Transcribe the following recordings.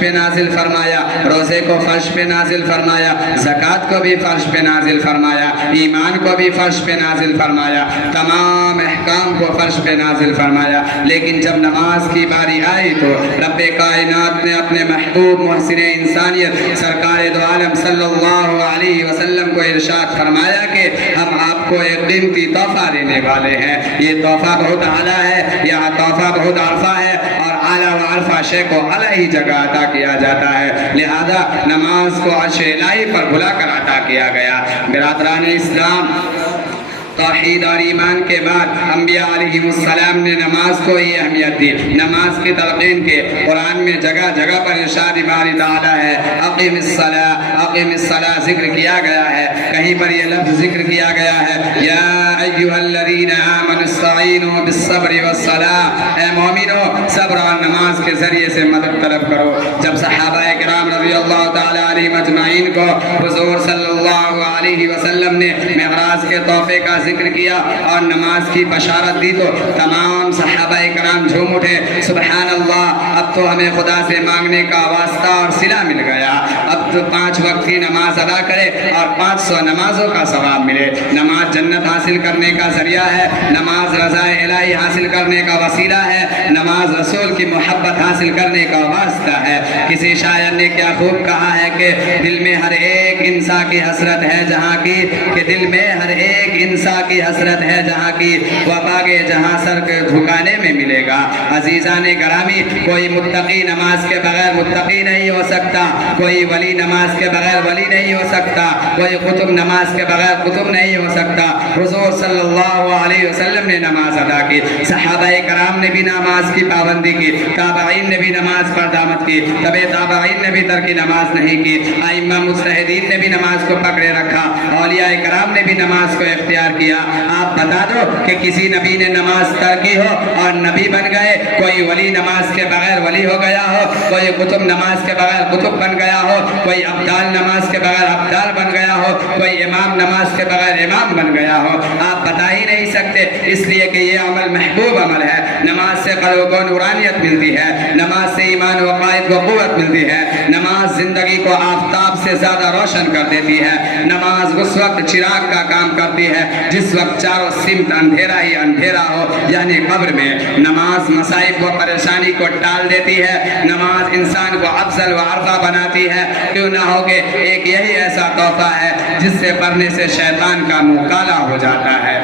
پہ نازل فرمایا، روزے کو فرش پہ نازل فرمایا، زکوٰۃ کو بھی فرش پہ نازل فرمایا، ایمان کو بھی فرش پہ نازل فرمایا، تمام احکام کو فرش پہ نازل فرمایا۔ لیکن جب نماز کی باری آئی تو رب کائنات نے اپنے محبوب محسن انسانیت سرکار دو عالم صلی اللہ علیہ وسلم کو ارشاد فرمایا کہ ہم آپ کو ایک قیمتی تحفہ دینے والے ہیں۔ یہ تحفہ بہت اعلیٰ ہے، یہ تحفہ بہت عرفہ ہے، اور اعلیٰ و عرفہ شے کو اعلیٰ ہی جگہ عطا کیا جاتا ہے، لہذا نماز کو عرش الہی پر بلا کر عطا کیا گیا۔ برادران اسلام، توحید اور ایمان کے بعد انبیاء علیہ السلام نے نماز کو ہی اہمیت دی۔ نماز کی تلقین کے قرآن میں جگہ جگہ پر ارشاد باری تعالیٰ ہے، اقیم الصلاۃ، اقیم الصلاۃ ذکر کیا گیا ہے، کہیں پر یہ لفظ ذکر کیا گیا ہے، یا ایھا الذین آمنوا استعینوا بالصبر والصلاۃ، اے مومنو صبر اور نماز کے ذریعے سے مدد طلب کرو۔ جب صحابہ کرام رضی اللہ تعالی علیہم اجمعین کو حضور صلی اللہ علیہ وسلم نے معراج کے تحفے کا ذکر کیا اور نماز کی بشارت دی تو تمام صحابہ کرام جھوم اٹھے، سبحان اللہ، اب تو ہمیں خدا سے مانگنے کا واسطہ اور صلہ مل گیا، اب تو 5 وقت کی نماز ادا کرے اور 500 نمازوں کا ثواب ملے۔ نماز جنت حاصل کرنے کا ذریعہ ہے، نماز رضا الہی حاصل کرنے کا وسیلہ ہے، نماز رسول کی محبت حاصل کرنے کا واسطہ ہے۔ کسی شاعر نے کیا خوب کہا ہے کہ دل میں ہر ایک انسان کی حسرت ہے جہاں کی، کہ دل میں ہر ایک انسان کی حسرت ہے جہاں کی، وہ باغے جہاں سر کے جھکانے میں ملے گا۔ عزیزان گرامی، کوئی متقی نماز کے بغیر متقی نہیں ہو سکتا، کوئی ولی نماز کے بغیر ولی نہیں ہو سکتا، کوئی قطب نماز کے بغیر قطب نہیں ہو سکتا۔ حضور صلی اللہ علیہ وسلم نے نماز ادا کی، صحابہ کرام نے بھی نماز کی پابندی کی، تابعین نے بھی نماز پر دعوت کی، تبع تابعین نے بھی ترک نماز نہیں کی، ائمہ مجتہدین نے بھی نماز کو پکڑے رکھا، اولیاء کرام نے بھی نماز کو اختیار کیا۔ آپ بتا دو کہ کسی نبی نے نماز ترکی ہو اور نبی بن گئے، کوئی ولی نماز کے بغیر ولی ہو گیا ہو، کوئی قطب نماز کے بغیر قطب بن گیا ہو، کوئی ابدال نماز کے بغیر ابدال بن گیا ہو، کوئی امام نماز کے بغیر امام بن گیا ہو، آپ بتا ہی نہیں سکتے، اس لیے کہ یہ عمل محبوب عمل ہے۔ نماز سے قلب کو نورانیت ملتی ہے، نماز سے ایمان و عقائد کو قوت ملتی ہے، نماز زندگی کو آفتاب سے زیادہ روشن کر دیتی ہے، نماز اس وقت چراغ کا کام کرتی ہے جس وقت چاروں سمت اندھیرا ہی اندھیرا ہو، یعنی قبر میں۔ نماز مصائب و پریشانی کو ٹال دیتی ہے، نماز انسان کو افضل و عرفہ بناتی ہے، کیوں نہ ہو کہ ایک یہی ایسا تحفہ ہے جس سے پڑھنے سے شیطان کا منہ کالا ہو جاتا ہے۔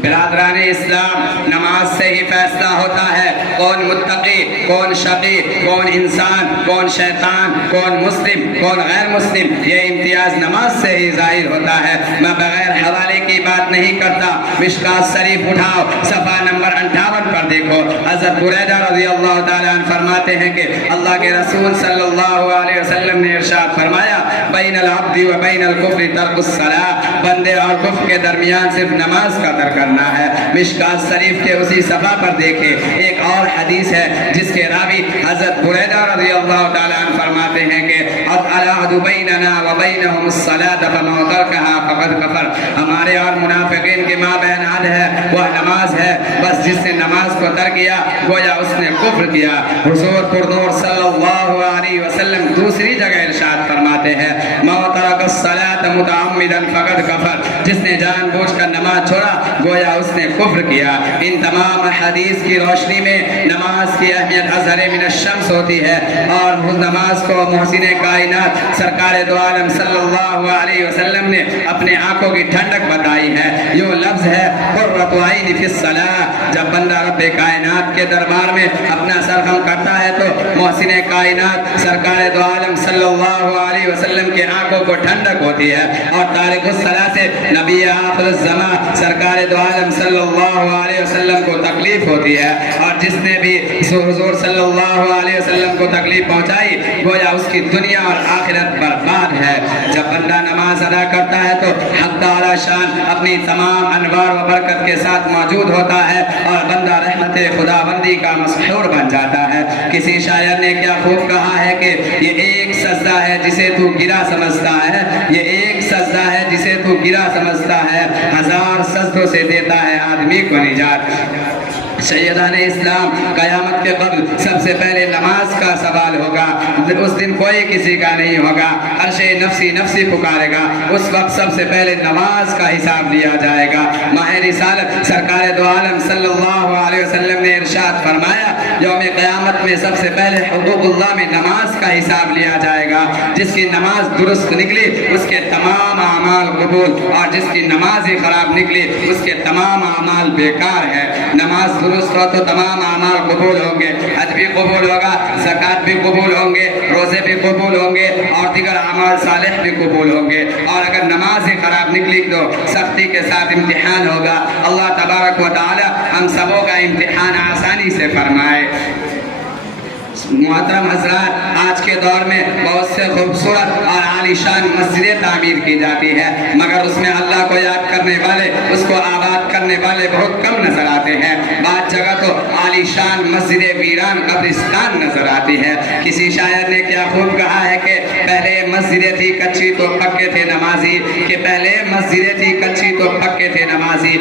برادران اسلام، نماز سے ہی فیصلہ ہوتا ہے کون متقی، کون شقی، کون انسان، کون شیطان، کون مسلم، کون غیر مسلم، یہ امتیاز نماز سے ہی ظاہر ہوتا ہے۔ میں بغیر حوالے کی بات نہیں کرتا، مشکات شریف اٹھاؤ، صفحہ نمبر 58 پر دیکھو، حضرت بریدہ رضی اللہ تعالیٰ عنہ فرماتے ہیں کہ اللہ کے رسول صلی اللہ علیہ وسلم نے ارشاد فرمایا، بین العبد و بین الکفر ترک الصلاۃ، بندے اور کفر کے درمیان صرف نماز کا ترک کرنا ہے۔ مشکات شریف کے اسی صفحہ پر دیکھیں، ایک اور حدیث ہے جس کے راوی حضرت بریدہ رضی اللہ تعالیٰ عنہ فرماتے ہیں کہ العہد بیننا و بینہم الصلاۃ فمن ترکہا فقد کفر، ہمارے اور منافقین کے مابین عہد ہے، وہ نماز ہے، بس جس نے نماز کو ترک کیا گویا اس نے کفر کیا۔ حضور پرنور صلی اللہ علیہ وسلم دوسری جگہ ارشاد فرماتے ہیں، من ترک الصلاۃ متعمدا فقد کفر، جس نے جان بوجھ کر نماز چھوڑا گویا اس نے کفر کیا۔ ان تمام حدیث کی روشنی میں نماز کی اہمیت اظہر من الشمس ہوتی ہے، اور نماز کو محسن کائنات سرکار دو عالم صلی اللہ علیہ وسلم نے اپنے آنکھوں کی ٹھنڈک بتائی ہے۔ یہ لفظ ہے قرۃ عین فی الصلاۃ، جب بندہ رب کائنات کے دربار میں اپنا سر خم کرتا ہے تو محسن کائنات سرکار دو عالم صلی اللہ علیہ وسلم کے آنکھوں کو ٹھنڈک ہوتی ہے، اور تارک الصلاۃ سے نبی آخر الزمان سرکار دو عالم صلی اللہ علیہ وسلم کو تکلیف ہوتی ہے، اور جس نے بھی حضور صلی اللہ علیہ وسلم کو تکلیف پہنچائی گویا اس کی دنیا اور آخرت برباد ہے۔ جب بندہ نماز ادا کرتا ہے تو حق تعالی شان اپنی تمام انوار و برکت کے ساتھ موجود ہوتا ہے، اور بندہ رحمت خدا بندی کا مسحور بن جاتا ہے۔ کسی شاعر نے کیا خوب کہا ہے کہ یہ ایک سجدہ ہے جسے تو گرا سمجھتا ہے، یہ ایک سجدہ ہے جسے تو گرا سمجھتا ہے، ہزار سجدوں سے دیتا ہے آدمی کو نجات۔ سیدان اسلام قیامت کے قبل سب سے پہلے نماز کا سوال ہوگا. اس دن کوئی کسی کا نہیں ہوگا. ہر شے نفسی نفسی پکارے گا. اس وقت سب سے پہلے نماز کا حساب لیا جائے گا. ماہ رسالت سرکار دو عالم صلی اللہ علیہ وسلم نے ارشاد فرمایا یوم قیامت میں سب سے پہلے حقوق اللہ میں نماز کا حساب لیا جائے گا. جس کی نماز درست نکلی اس کے تمام اعمال قبول، اور جس کی نماز ہی خراب نکلی اس کے تمام اعمال بیکار ہے. نماز درست ہو تو تمام اعمال قبول ہوں گے. حج بھی قبول ہوگا، زکوٰۃ بھی قبول ہوں گے، روزے بھی قبول ہوں گے، اور دیگر اعمال صالح بھی قبول ہوں گے. اور اگر نماز ہی خراب نکلی تو سختی کے ساتھ امتحان ہوگا. اللہ تبارک و تعالی ہم سبوں کا امتحان آسانی سے فرمائے. محترم حضرات، آج کے دور میں بہت سے خوبصورت اور عالی شان مسجدیں تعمیر کی جاتی ہے، مگر اس میں اللہ کو یاد کرنے والے، اس کو آباد کرنے والے بہت کم نظر آتے ہیں. بعض جگہ تو عالی شان مسجد ویران قبرستان نظر آتی ہے. کسی شاعر نے کیا خوب کہا ہے کہ پہلے مسجدیں تھی کچی تو پکے تھے نمازی، کہ پہلے مسجدیں تھی کچی تو پکے تھے نمازی.